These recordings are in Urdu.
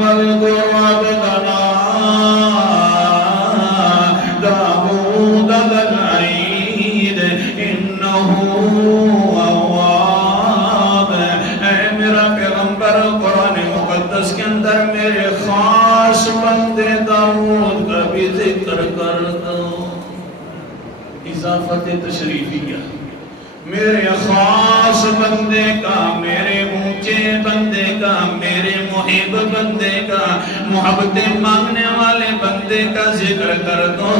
واذكر عبدنا داود ذا العید انه اواب. اے میرا پیغمبر، قرآن مقدس کے اندر میرے خاص بندے داؤد کا بھی ذکر کر دو. اضافت تشریفیہ، میرے خاص بندے کا، میرے اونچے بندے کا، میرے محب بندے کا، محبت مانگنے والے بندے کا ذکر کر دو.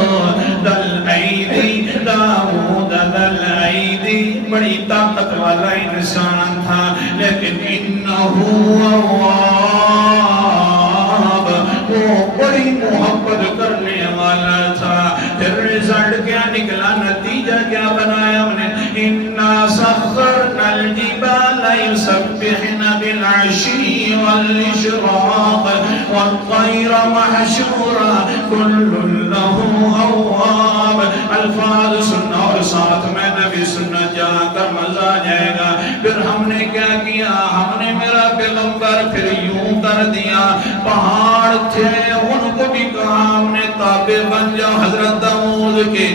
ذل ایدی، داؤد ذل ایدی بڑی طاقت والا انسان تھا، لیکن انہو اواب، وہ بڑی محبت کرنے والا تھا. پھر رزلٹ کیا نکلا، نتیجہ کیا بنایا ہم نے؟ اِنَّا سَخَّرْنَا الْجِبَالَ يُسَبِّحْنَ بِالْعَشِيِّ وَالْإِشْرَاقِ وَالطَّيْرَ مَحْشُورًا كُلٌّ لَّهُ أَوَّابٌ. الفاظ سننا اور ساتھ میں نبی سننا، جا کر مزہ آ جائے گا. پھر ہم نے کیا کیا؟ ہم نے میرا پیغمبر پھر یوں کر دیا، پہاڑ تھے ان کو بھی کہا ہم نے تابع بن جاؤ حضرت داؤد کے.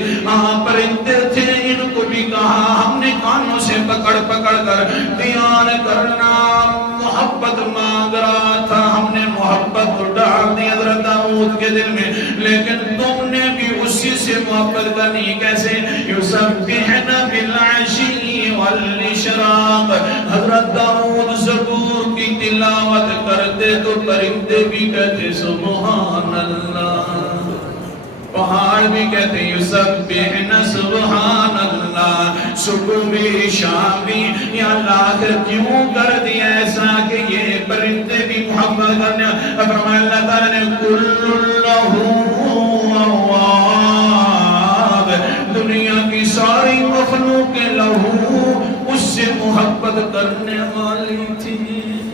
پرندے تھے ان کو بھی کہا ہم نے کانوں سے پکڑ پکڑ کر بیان کرنا. محبت مانگ رہا تھا، ہم نے محبت ڈال دی حضرت داؤد کے دل میں. لیکن تم نے بھی اسی سے محبت کرنی. کیسے؟ یسبحن بالعشی والاشراق. حضرت داؤد زبور کی تلاوت کرتے تو پرندے بھی کہتے سبحان اللہ، پہاڑ بھی کہتے یسبحن سبحان اللہ. صبح بھی شام بھی، یا اللہ آخر کیوں کر دیا ایسا کہ یہ پرندے بھی محبت کرنے؟ فرمایا اللہ تعالیٰ نے کل لہ اواب، دنیا کی ساری مخلوق لہو اس سے محبت کرنے والی تھی.